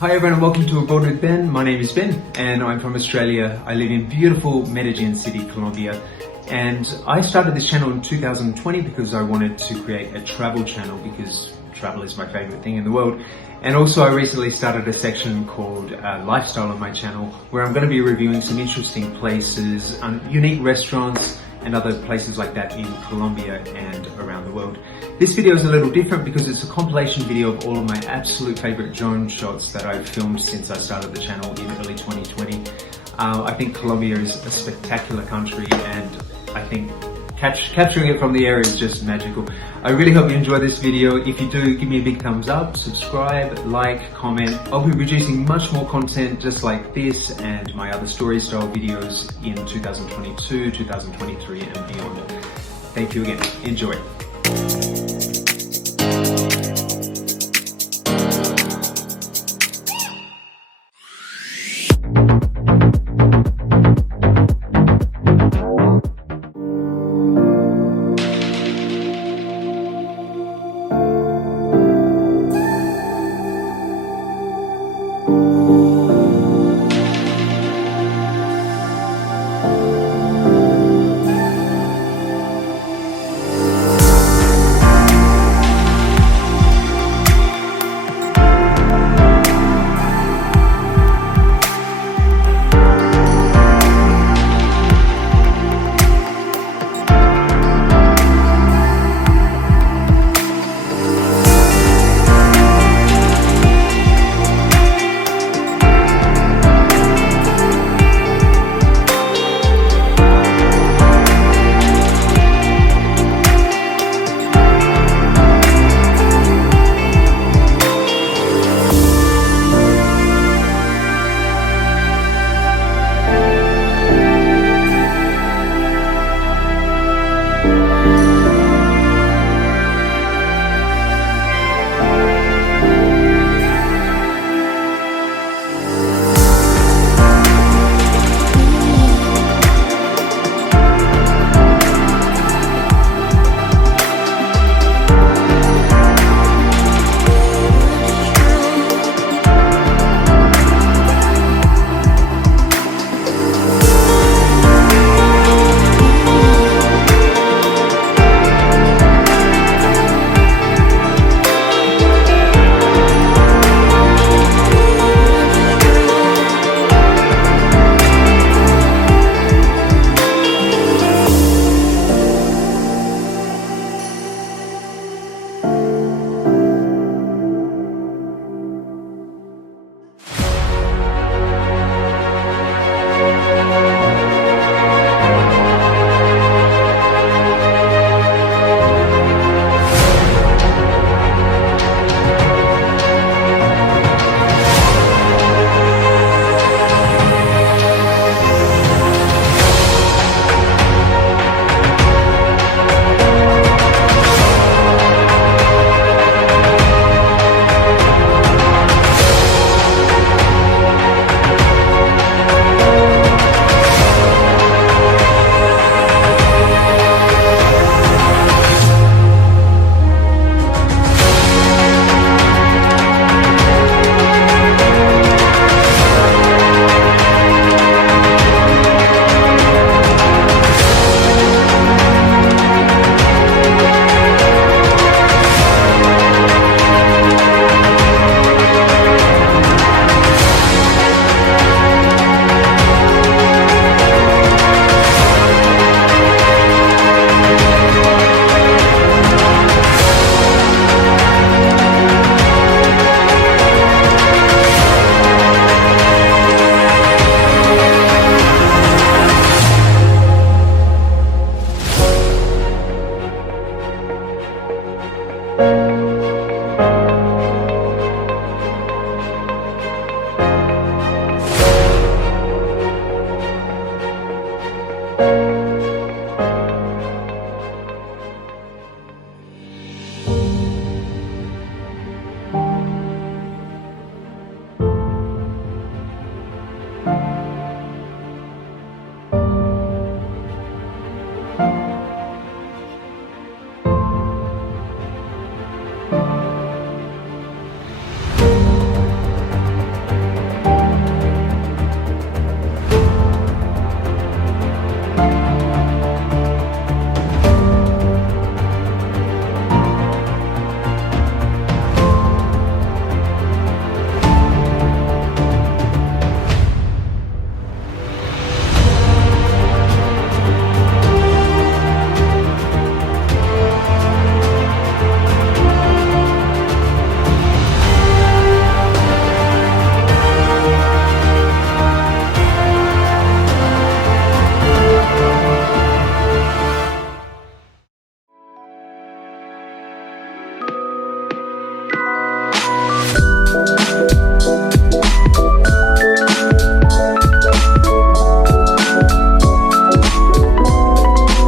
Hi everyone and welcome to Abroad with Ben. My name is Ben and I'm from Australia. I live in beautiful Medellin city, Colombia. And I started this channel in 2020 because I wanted to create a travel channel because travel is my favorite thing in the world. And also I recently started a section called Lifestyle on my channel where I'm going to be reviewing some interesting places, unique restaurants and other places like that in Colombia and around the world. This video is a little different because it's a compilation video of all of my absolute favorite drone shots that I've filmed since I started the channel in early 2020. I think Colombia is a spectacular country and I think capturing it from the air is just magical. I really hope you enjoy this video. If you do, give me a big thumbs up, subscribe, like, comment. I'll be producing much more content just like this and my other story style videos in 2022, 2023 and beyond. Thank you again. Enjoy.